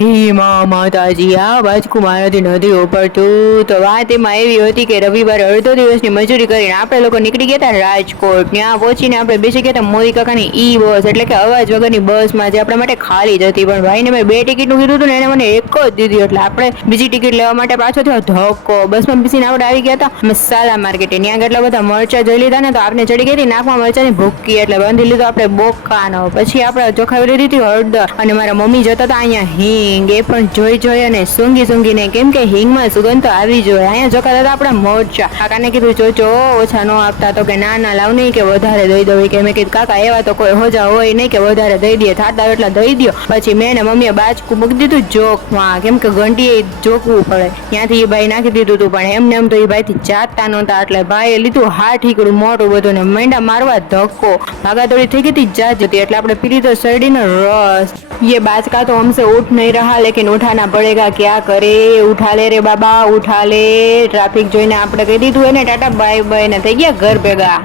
હે માતાજી, આ બાજકું મારાથી નથી ઉપડતું. તો વાત એમાં એવી હતી કે રવિવારે અડધો દિવસની મજૂરી કરીને આપણે લોકો નીકળી ગયા હતા રાજકોટ. ત્યાં પહોંચીને આપણે બેસી ગયા હતા મોદી કાકાની ઈ બસ, એટલે કે અવાજ વગરની બસમાં, જે આપણા માટે ખાલી જ હતી. પણ ભાઈને મેં 2 ટિકિટનું કીધું હતું ને, એને મને એક જ દીધી. એટલે આપણે બીજી ટિકિટ લેવા માટે પાછો થયો ધક્કો. બસમાં બેસીને આપણે આવી ગયા હતા મસાલા માર્કેટે. ત્યાં કેટલા બધા મરચા જોઈ લીધા ને, તો આપણે ચડી ગઈ હતી નાકમાં મરચાની ભૂક્કી, એટલે બાંધી લીધો આપણે બોકાનો. પછી આપણે ચોખાવી લીધી હતી હળદર, અને મારા મમ્મી જતા હતા અહીંયા હિંગ, એ પણ જોઈ અને સૂંઘીને, કેમ કે હિંગમાં સુગંધ તો આવી જોઈએ. અહીંયા જોતા હતા આપણા મરચા. કાકાને કીધું ચોચો ઓછા ન આપતા, તો કે ના લાવ નહીં, કે વધારે દઈ દઉં. કે મેં કીધું કાકા એવા તો કોઈ હોજા હોય નહીં કે વધારે દઈ દે, થાતા એટલા દઈ દો. પછી મેં ને મમ્મીએ બાજકું મૂકી દીધું જોકમાં, કેમ કે ઘંટીએ જોકવું પડે. ત્યાંથી એ ભાઈ નાખી દીધું હતું, પણ એમ તો એ ભાઈથી જાતતા નહોતા. એટલે ભાઈએ લીધું હા ઠીકડું મોટું બધું ને મેંડા મારવા ધક્કો. ભાગાદોડી થઈ ગઈ હતી જાત જતી. એટલે આપણે પી લીધો શેરડીનો રસ. ये बात का तो हमसे उठ नहीं रहा, लेकिन उठाना पड़ेगा, क्या करे. उठा ले रे बाबा, उठा ले. ट्रैफिक જોઈને આપણે કહી દીધું એને ટાટા બાય બાય ને થઈ ગયા ઘર ભેગા.